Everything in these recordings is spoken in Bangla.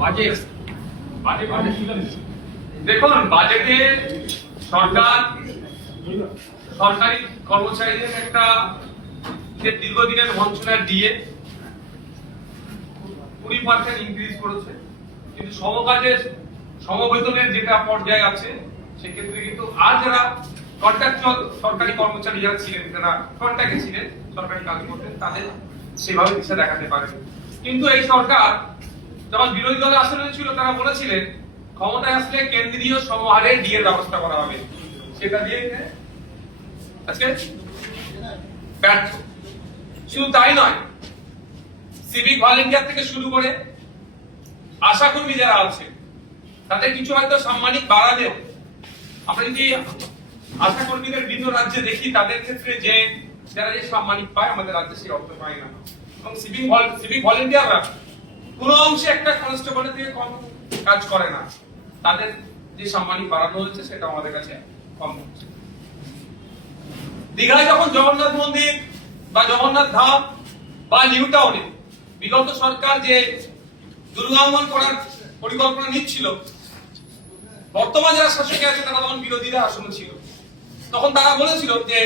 বাজেট দেখুন, বাজেটে সরকার সরকারি কর্মচারীদের একটা দীর্ঘদিনের বঞ্চনার ডিএ 20% ইনক্রিজ করেছে, কিন্তু সমকাজের সমবেতনের যেটা পর্যায়ে আছে সেক্ষেত্রে কিন্তু আর যারা কন্ট্রাকচুয়াল সরকারি কর্মচারী যারা ছিলেন, যারা কন্ট্রাক্টে ছিলেন, সরকারি কাজ করতেন, তাদের সেভাবে দিশা দেখাতে পারে। কিন্তু এই সরকার যখন বিরোধী দলের আসনে ছিল, তারা বলেছিলেন ক্ষমতায় আসলে কেন্দ্রীয় সমহারে ডিএর ব্যবস্থা করা হবে, সেটা দিয়ে আজকে ব্যর্থ। শুধু তাই নয়, সিভিক ভলেন্টিয়ার থেকে শুরু করে আশাকর্মী যারা আছে তাদের কিছু হয়তো সাম্মানিক বাড়ালেও আমরা যদি আশাকর্মীদের বিভিন্ন রাজ্যে দেখি, তাদের ক্ষেত্রে যে যারা যে সাম্মানিক পায়, আমাদের রাজ্যে সেই অর্থ পায় না। এবং সিভিক ভলেন্টিয়াররা কোনো অংশে একটা কনস্টেবলের থেকে কম কাজ করে না, তাদের যে সাম্মানিক বাড়ানো হয়েছে সেটা আমাদের কাছে কম হচ্ছে। দীঘায় যখন জগন্নাথ মন্দির বা জগন্নাথ ধাম বা নিউ টাউনে বিগত সরকার যে দুর্গাঙ্গন করার পরিকল্পনা নিচ্ছিল, বর্তমান যারা শাসকে আছে তারা তখন বিরোধীরা আসনে ছিল, তখন তারা বলেছিল যে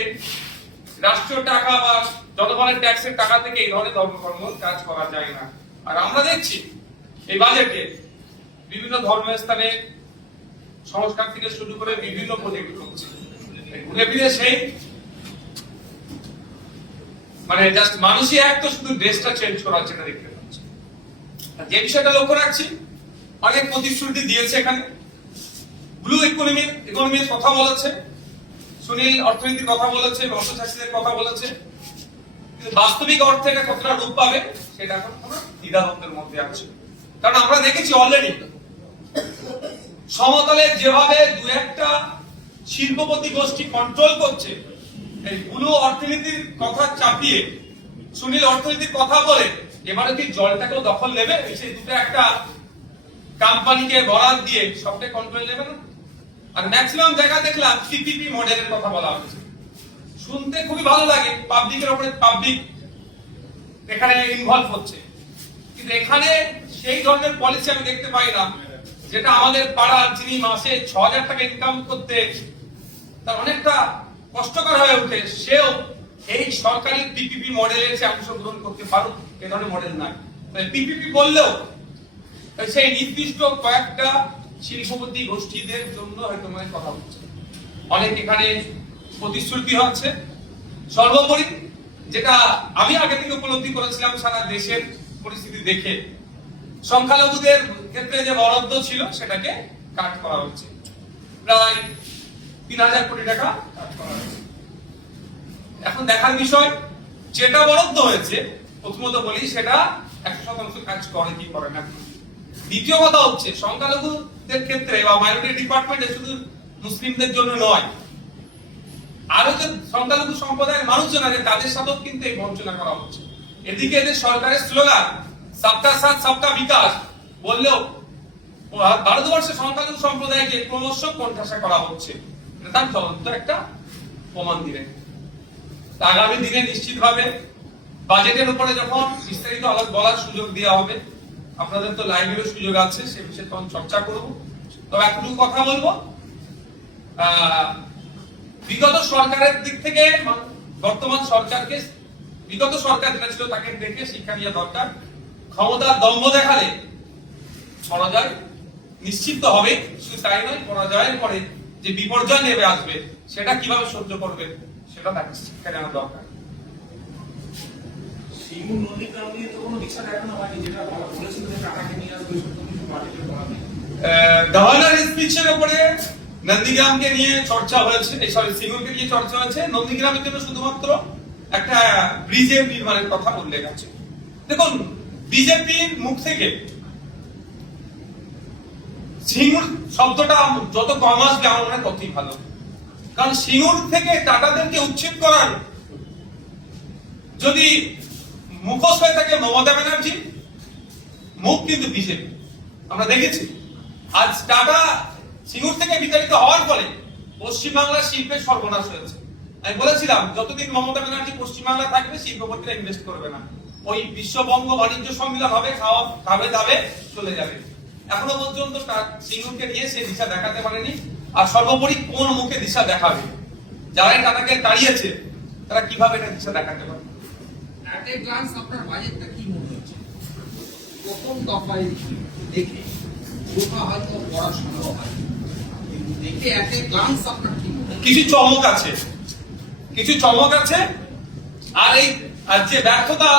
রাষ্ট্রীয় টাকা বা জনগণের ট্যাক্সের টাকা থেকে এই ধরনের ধর্মকর্ম কাজ করা যায় না। আর আমরা দেখছি এই বাজেটে বিভিন্ন ধর্মস্থানে সংস্কার থেকে শুরু করে বিভিন্ন প্রজেক্ট হচ্ছে, ঘুরে ফিরে সেই মানে জাস্ট মানুষই এক তো শুধু ড্রেসটা চেঞ্জ করা হচ্ছে না দেখতে পাচ্ছি। যে বিষয়টা লক্ষ্য রাখছি, অনেক প্রতিশ্রুতি দিয়েছে এখানে, ব্লু ইকোনমির কথা বলেছে, সুনীল অর্থনীতির কথা বলেছে, অর্থশাস্ত্রের কথা বলেছে, কিন্তু বাস্তবিক অর্থে এটা কতটা রূপ পাবে সেটা এখন কোনো দ্বিধাদ্বন্দ্বের মধ্যে আছে। কারণ আমরা দেখেছি অলরেডি সমতলে যেভাবে দু একটা শিল্পপতি গোষ্ঠী কন্ট্রোল করছে, এই ব্লু অর্থনীতির কথা চাপিয়ে সুনীল অর্থনীতির কথা বলে এবারে কি জলটাকেও দখল নেবে, সেই দুটো একটা কোম্পানিকে বরাদ দিয়ে সবটাই কন্ট্রোল নেবে না। আর ম্যাক্সিমাম জায়গা দেখলাম পিপিপি মডেলের কথা বলা হচ্ছে, শুনতে খুবই ভালো লাগে, পাবলিকের উপরে পাবলিক এখানে ইনভলভ হচ্ছে, কিন্তু এখানে সেই ধরনের পলিসি আমি দেখতে পাই না, যেটা আমাদের পাড়ার যিনি মাসে ৬,০০০ টাকা ইনকাম করতে তার অনেকটা কষ্টকর হয়ে ওঠে, সেও এই সরকারি পিপিপি মডেলের সে অংশগ্রহণ করতে পারুক, এ ধরনের মডেল নাই। পিপিপি বললেও সেই নির্দিষ্ট কয়েকটা শিল্পপতি গোষ্ঠীদের জন্য হয়তো মানে কথা হচ্ছে, অনেক এখানে প্রতিশ্রুতি হচ্ছে। সর্বোপরি যেটা আমি আগে থেকে উপলব্ধি করেছিলাম সারা দেশের পরিস্থিতি দেখে, সংখ্যালঘুদের ক্ষেত্রে যে বরাদ্দ ছিল সেটাকে কাট করা হচ্ছে, প্রায় ৩,০০০ কোটি টাকা কাট করা হয়েছে। এখন দেখার বিষয়, যেটা বরাদ্দ হয়েছে প্রথমত বলি সেটা ১০০% কাজ করে কি করে না। দ্বিতীয় কথা হচ্ছে, সংখ্যালঘুদের ক্ষেত্রে বা মাইনরিটি ডিপার্টমেন্টে শুধু মুসলিমদের জন্য নয়, আরো যে সংখ্যালঘু সম্প্রদায়ের মানুষজন আছে তাদের সাথেও কিন্তু এই বঞ্চনা করা হচ্ছে। এদিকে এদের সরকারের স্লোগান সবকা সাথ সবকা বিকাশ বললেও ভারতবর্ষের সংখ্যালঘু সম্প্রদায়কে ক্রমশ কোণঠাসা করা হচ্ছে, তার জ্বলন্ত একটা প্রমাণ দিলেন। আগামী দিনে নিশ্চিতভাবে বাজেটের উপরে যখন বিস্তারিত বলার সুযোগ দেওয়া হবে, আপনাদের তো লাইভেরও সুযোগ আছে, সে বিষয়ে তখন চর্চা করব। তবে এতটুকু কথা বলবো, বিগত সরকারের দিক থেকে বর্তমান সরকারকে, বিগত সরকার যেটা ছিল তাকে দেখে শিক্ষা নেওয়া দরকার। ক্ষমতার দম্ভ দেখালে পরাজয় নিশ্চিত হবে, শুধু তাই নয়, পরাজয়ের পরে যে বিপর্যয় নেমে আসবে সেটা কিভাবে সহ্য করবে সেটা তাকে শিক্ষা নেওয়া দরকার। গভর্নর স্পিচের উপরে নন্দীগ্রামকে নিয়ে চর্চা হয়েছে, সিঙ্গুরকে নিয়ে চর্চা হয়েছে। নন্দীগ্রামের জন্য শুধুমাত্র একটা ব্রিজের নির্মাণের কথা উল্লেখ আছে। দেখুন, বিজেপির মুখ থেকে সিঙ্গুর শব্দটা যত কম আসবে আমার মনে হয় ততই ভালো, কারণ সিঙ্গুর থেকে টাটাদেরকে উচ্ছেদ করার যদি মুখোশ হয়ে থাকে মমতা ব্যানার্জি, মুখ কিন্তু বিজেপি। আমরা দেখেছি আজ টাটা সিঙ্গুর থেকে বিতাড়িত হওয়ার ফলে পশ্চিমবাংলার শিল্পের সর্বনাশ হয়েছে। আমি বলেছিলাম যতদিন মমতা ব্যানার্জি পশ্চিমবাংলা থাকবে শিল্পপতিরা ইনভেস্ট করবে না, ওই বিশ্ববঙ্গ বাণিজ্য সম্মেলন হবে, খাবে দাবে চলে যাবে। এখনো পর্যন্ত সিঙ্গুরকে নিয়ে সে দিশা দেখাতে পারেনি। আর সর্বোপরি কোন মুখে দিশা দেখাবে? যারা টাটাকে তাড়িয়েছে তারা কিভাবে এটা দিশা দেখাতে পারে? এট এ গ্লান্স আপনার বাজেটটা কি মনে হচ্ছে? প্রথম দফায় দেখে ওটা হয়তো পড়া সম্ভব হয়, কিন্তু দেখে এট এ গ্লান্স আপনার কি মনে হচ্ছে? কিছু চমক আছে, কিছু চমক আছে। আর এই যে ব্যর্থতা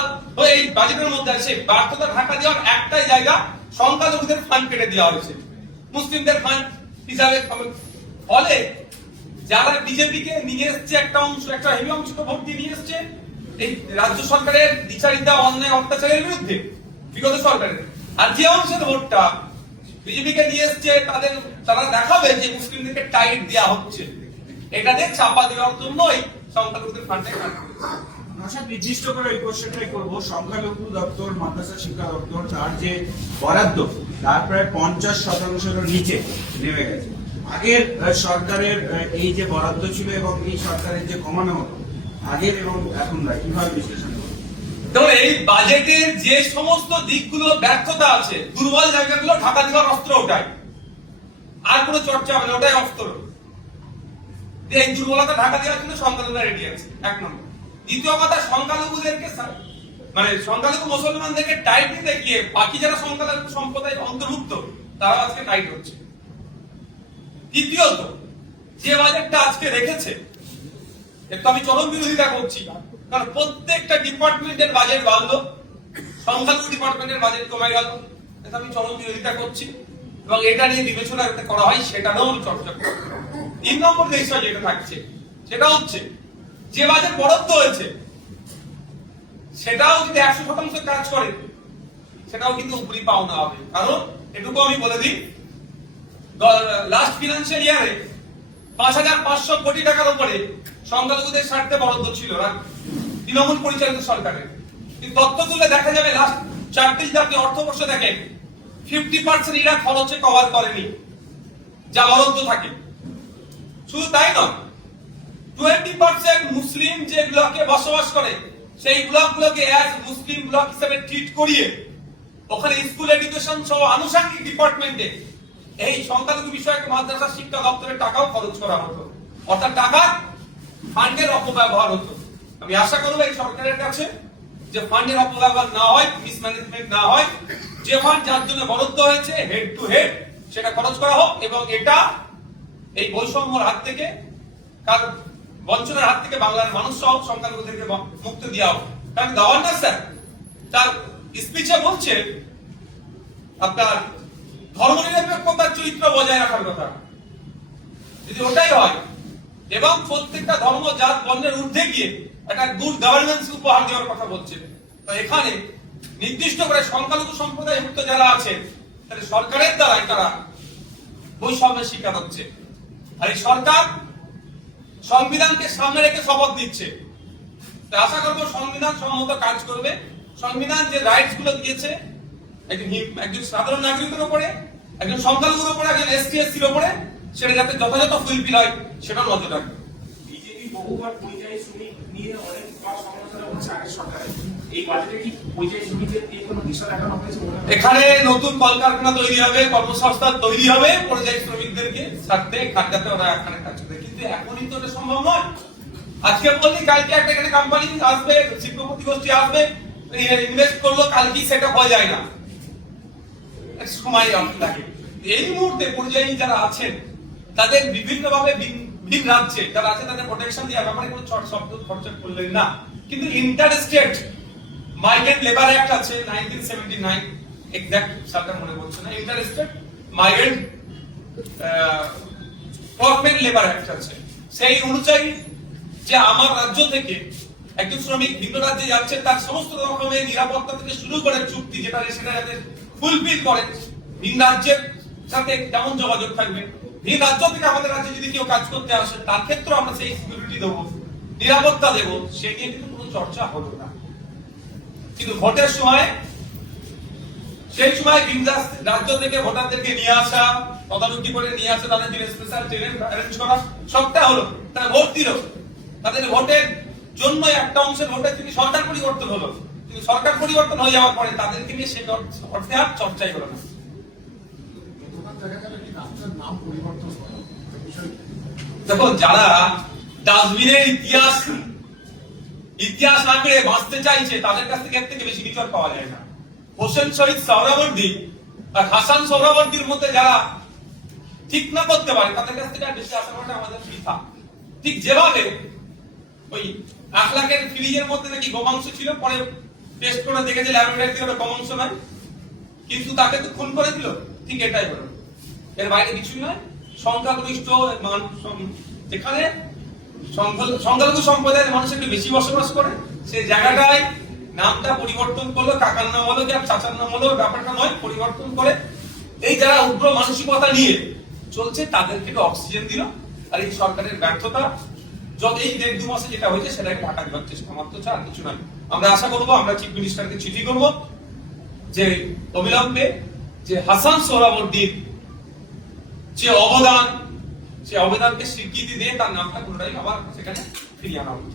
এই বাজেটের মধ্যে আছে, ব্যর্থতা ঢাকা দেওয়ার একটাই জায়গা, সংখ্যালঘুদের ফান্ড কেটে দেওয়া হয়েছে, মুসলিমদের ফান্ড হিসাবে। ফলে যারা বিজেপি কে নিয়ে এসছে একটা অংশ, একটা হেভি অংশ তো ভোট দিয়ে নিয়ে এসছে এই রাজ্য সরকারের বিচারিতা অন্যায় অত্যাচারের বিরুদ্ধে, বিগত সরকারের। আর যে অংশের ভোটটা বিজেপি কে নিয়ে এসছে তারা দেখাবে যে মুসলিমদেরকে টাইট দেওয়া হচ্ছে, এটাতে চাপা দেওয়ার জন্যই সংখ্যালঘুদের ফান্ডে কাটা হয়েছে। আচ্ছা, নির্দিষ্ট করে এই কোশ্চেনটাই করবো। সংখ্যালঘু দপ্তর, মাদ্রাসা শিক্ষা দপ্তর, তার যে বরাদ্দ তার প্রায় 50%-এরও নিচে নেমে গেছে। আগের সরকারের এই যে বরাদ্দ ছিল এবং এই সরকারের যে কমানো হতো আগের এবং এখন কিভাবে বিশ্লেষণ করবো? দেখুন, এই বাজেটের যে সমস্ত দিকগুলো ব্যর্থতা আছে, দুর্বল জায়গাগুলো ঢাকা দেওয়ার অস্ত্র ওটাই, আর কোনো চর্চা হবে না, ওটাই অস্ত্র। এই দুর্বলতা ঢাকা দেওয়ার জন্য সংখ্যালঘুরা রেডি আছে, এক নম্বর। দ্বিতীয় কথা, সংখ্যালঘুদেরকে মানে সংখ্যালঘু মুসলমানদেরকে টাইট দিতে গিয়ে বাকি যারা সংখ্যালঘু সম্প্রদায়ের অন্তর্ভুক্ত তারা আজকে টাইট হচ্ছে। তৃতীয়ত, যে বাজেটটা আজকে রেখেছে একটু আমি চরম বিরোধিতা করছি, কারণ প্রত্যেকটা ডিপার্টমেন্টের বাজেট বাড়লো, সংখ্যালঘু ডিপার্টমেন্টের বাজেট কমে গেল, এটা আমি চরম বিরোধিতা করছি এবং এটা নিয়ে বিবেচনা করা হয় সেটারও চর্চা করব। 3 নম্বর যে বিষয় যেটা থাকছে সেটা হচ্ছে যে বাজেট বরাদ্দ হয়েছে সেটাও যদি 100% কাজ করে সেটাও কিন্তু উপরি পাওনা হবে। কারণ এটুকু আমি বলে দিই, লাস্ট ফিনান্সিয়াল ইয়ারে 5,500 কোটি টাকার উপরে সংখ্যালঘুদের স্বার্থে বরাদ্দ ছিল না তৃণমূল পরিচালিত সরকারের। কিন্তু তথ্য তুলে দেখা যাবে লাস্ট 4টি আপনি অর্থবর্ষ দেখেন 50% এরা খরচে কভার করেনি যা বরাদ্দ থাকে। শুধু তাই নয়, 20% মুসলিম যে ব্লকে বসবাস করে সেই ব্লকগুলোকে অ্যাজ মুসলিম ব্লক হিসেবে ট্রিট করিয়ে ওখানে স্কুল এডুকেশন সহ আনুষঙ্গিক ডিপার্টমেন্টে এই সংখ্যালঘু বিষয়ক মাদ্রাসা শিক্ষা দপ্তরের টাকাও খরচ করা হতো, অর্থাৎ টাকা ফান্ডের অপব্যবহার হতো। আমি আশা করবো এই সরকারের কাছে যে ফান্ডের অপব্যবহার না হয়, মিসম্যানেজমেন্ট না হয়, যে ফান্ড যার জন্য বরাদ্দ হয়েছে হেড টু হেড সেটা খরচ করা হোক এবং এটা এই বৈষম্যের হাত থেকে, বঞ্চনার হাত থেকে বাংলার মানুষ সহ সংখ্যালঘুদেরকে মুক্ত দেওয়া হোক। কারণ গভর্নর স্যার তার স্পিচে বলছে আপনার ধর্মনিরপেক্ষতার চরিত্র বজায় রাখার কথা। যদি ওটাই হয় এবং প্রত্যেকটা ধর্ম জাত বর্ণের ঊর্ধ্বে গিয়ে একটা গুড গভর্নেন্স উপহার দেওয়ার কথা বলছে, তো এখানে নির্দিষ্ট করে সংখ্যালঘু সম্প্রদায় মুক্ত যারা আছে তাহলে সরকারের দ্বারাই তারা বৈষম্যের শিকার হচ্ছে। আর এই সরকার সংবিধানকে সামনে রেখে শপথ নিচ্ছে, আশা করবো সংবিধান সম্মত কাজ করবে। সংবিধান যে রাইটস গুলো দিয়েছে একজন সাধারণ নাগরিকের উপরে, একজন সংখ্যালঘুর উপরে, একজন এসটি এসসির উপরে, সেটা যাতে যথাযথ ফুলফিল হয় সেটা নজর রাখবে। বিজেপি বহুবার পরিযায়ী শ্রমিক নিয়ে অনেক সমালোচনা করছে আগের সরকারে, এই বাজেটে কি পরিযায়ী শ্রমিকদের নিয়ে কোনো দিশা দেখানো হয়েছে? এখানে নতুন কলকারখানা তৈরি হবে, কর্মসংস্থান তৈরি হবে পরিযায়ী শ্রমিকদেরকে সাথে খাদ্যাতে ওরা এখানে কাজ করবে, কিন্তু এখনই তো এটা সম্ভব নয়। আজকে বললি কালকে একটা এখানে কোম্পানি আসবে, শিল্পপতি গোষ্ঠী আসবে, ইনভেস্ট করলো, কালকেই সেটা হয়ে যায় না, সময় লাগে। এই মুহূর্তে পরিযায়ী যারা আছেন তাদের বিভিন্ন ভাবে ভিন রাজ্যে যারা আছে তাদের প্রোটেকশন দেওয়ার ব্যাপারে কোনো শব্দ খরচা করলেন না। কিন্তু inter state migrant labour act আছে 1979, এক্সাক্ট সালটা মনে পড়ছে না, inter state migrant workman labour act আছে। সেই অনুযায়ী যে আমার রাজ্য থেকে একজন শ্রমিক ভিন্ন রাজ্যে যাচ্ছে তার সমস্ত রকমের নিরাপত্তা থেকে শুরু করে চুক্তি যেটা সেটা যাতে ফুলফিল করে, ভিন রাজ্যের সাথে কেমন যোগাযোগ থাকবে, ভিন রাজ্য থেকে আমাদের রাজ্যে যদি কেউ কাজ করতে আসে তার ক্ষেত্রে আমরা সেই সিকিউরিটি দেবো, নিরাপত্তা দেবো, সে নিয়ে কিন্তু কোনো চর্চা হলো না। কিন্তু ভোটের সময় সেই সময় ভিন রাজ্য থেকে ভোটারদেরকে নিয়ে আসা, তদারকি করে নিয়ে আসা, তাদের জন্য স্পেশাল ট্রেন অ্যারেঞ্জ করা, সবটা হলো, তারা ভোট দিল, তাদের ভোটের জন্য একটা অংশের ভোটের থেকে সরকার পরিবর্তন হলো, কিন্তু সরকার পরিবর্তন হয়ে যাওয়ার পরে তাদেরকে নিয়ে সেই অর্থে আর চর্চাই হলো না। দেখো, যারা ডাস্টবিনের ইতিহাস আঁকড়ে বাঁচতে চাইছে তাদের কাছ থেকে এর থেকে বেশি কিছু আর পাওয়া যায় না। হোসেন শহীদ সোহরাওয়ার্দী আর হাসান সোহরাওয়ার্দীর মধ্যে যারা ঠিক না করতে পারে তাদের কাছ থেকে আর বেশি আশা করাটা আমাদের বৃথা। ঠিক যেভাবে ওই 1 লাখের ফ্রিজের মধ্যে নাকি গোমাংস ছিল, পরে টেস্ট করে দেখেছে ল্যাবরেটরিতে ওটা গোমাংস নয়, কিন্তু তাকে তো খুন করে দিল। ঠিক এটাই হলো, এর বাইরে কিছুই নয়। সংখ্যাগরিষ্ঠ যেখানে সংখ্যালঘু সম্প্রদায়ের মানুষ একটু বেশি বসবাস করে সেই জায়গাটায় নামটা পরিবর্তন করলো, কাকার নাম হলো কি আর চাচার নাম হলো, ব্যাপারটা নয়, পরিবর্তন করে এই যারা উগ্র মানসিকতা নিয়ে চলছে তাদেরকে একটু অক্সিজেন দিল। আর এই সরকারের ব্যর্থতা যত এই 1.5-2 মাসে যেটা হয়েছে সেটাকে ঢাকা দেওয়ার চেষ্টা মাত্র, আর কিছু নয়। আমরা আশা করবো, আমরা চিফ মিনিস্টারকে চিঠি করব যে অবিলম্বে যে হাসান সোহরাওয়ার্দীর যে অবদান, সে অবদানকে স্বীকৃতি দিয়ে তার নামটা পুনরায় আবার সেখানে ফিরিয়ে আনা হবে।